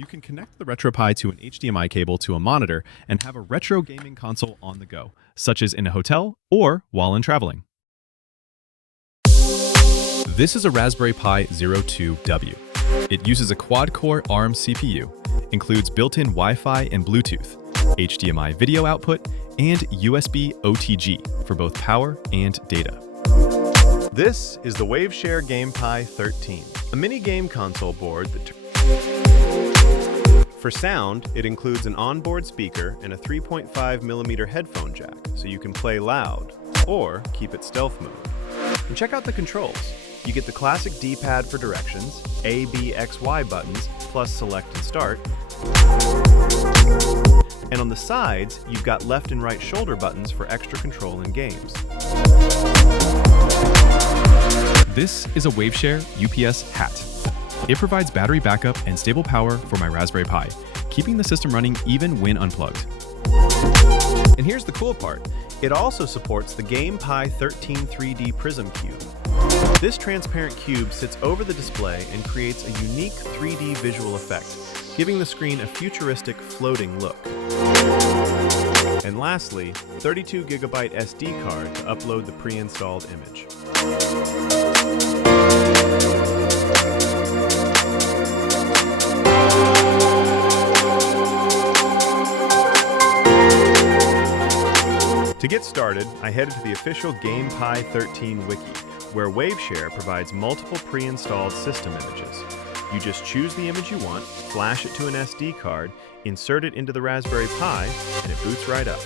You can connect the RetroPie to an HDMI cable to a monitor and have a retro gaming console on the go, such as in a hotel or while in traveling. This is a Raspberry Pi 02W. It uses a quad-core ARM CPU, includes built-in Wi-Fi and Bluetooth, HDMI video output, and USB OTG for both power and data. This is the Waveshare GamePi13, a mini game console board that for sound, it includes an onboard speaker and a 3.5mm headphone jack, so you can play loud or keep it stealth mode. And check out the controls. You get the classic D-pad for directions, A, B, X, Y buttons, plus select and start. And on the sides, you've got left and right shoulder buttons for extra control in games. This is a Waveshare UPS hat. It provides battery backup and stable power for my Raspberry Pi, keeping the system running even when unplugged. And here's the cool part. It also supports the GamePi13 3D Prism Cube. This transparent cube sits over the display and creates a unique 3D visual effect, giving the screen a futuristic floating look. And lastly, 32GB SD card to upload the pre-installed image. To get started, I headed to the official GamePi13 Wiki, where Waveshare provides multiple pre-installed system images. You just choose the image you want, flash it to an SD card, insert it into the Raspberry Pi, and it boots right up.